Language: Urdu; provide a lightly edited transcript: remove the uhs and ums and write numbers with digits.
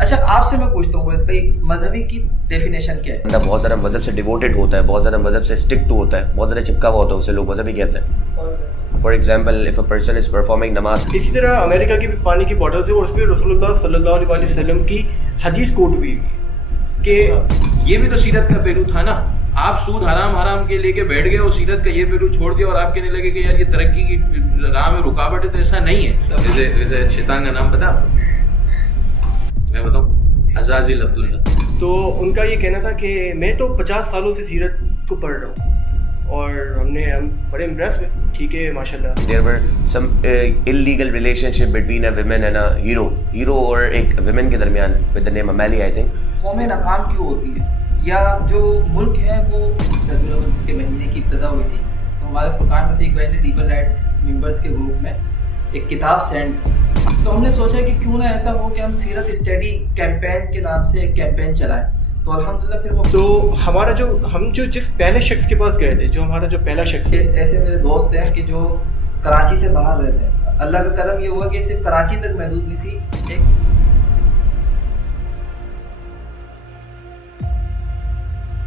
اچھا آپ سے میں پوچھتا ہوں بھائی مذہبی کی ڈیفینیشن کیا ہے؟ بندہ بہت زیادہ مذہب سے ڈیووٹیڈ ہوتا ہے، بہت زیادہ مذہب سے اسٹک ٹو ہوتا ہے، بہت زیادہ چپکا ہوا ہوتا ہے، اسے لوگ مذہبی کہتے ہیں. For example if a person is performing نماز. اسی طرح امریکہ کی بھی پانی کی بوٹل تھی اور اس پہ رسول اللہ صلی اللہ علیہ وسلم کی حدیث کوٹ ہوئی کہ یہ بھی تو سیرت کا پہلو تھا نا. آپ سود حرام کے لے کے بیٹھ گئے اور سیرت کا یہ پہلو چھوڑ دیا اور آپ کہنے لگے کہ یار یہ ترقی کی راہ میں رکاوٹ ہے. تو ایسا نہیں ہے. ویسے شیطان کا نام پتا آپ کو؟ میں بتاؤں، عزازیل عبداللہ. تو ان کا یہ کہنا تھا کہ میں تو 50 سالوں سے سیرت کو پڑھ رہا ہوں اور ہم بڑے امپریس ہوئے. ٹھیک ہے ماشاء اللہ. There were some illegal relationship between a woman and a hero اور ایک women کے درمیان with the name Amali I think. قومیں ناکام کیوں ہوتی ہے؟ یا جو ملک ہے وہ ربیع الاول کے مہینے کی ابتدا ہوئی تھی تو ہمارے فرقان رفیق بھائی نے ریبل رائٹ ممبرس کے گروپ میں ایک کتاب سینڈ کی. تو ہم نے سوچا کہ کیوں نہ ایسا ہو کہ ہم سیرت اسٹڈی کیمپین کے نام سے ایک کیمپین چلائیں. تو الحمدللہ پھر وہ تو ہمارا ہم جس پہلے شخص کے پاس گئے تھے، جو ہمارا جو پہلا شخص ہے، ایسے میرے دوست ہیں کہ جو کراچی سے باہر رہتے ہیں. اللہ کا کرم یہ ہوا کہ صرف کراچی تک محدود نہیں تھی. ایک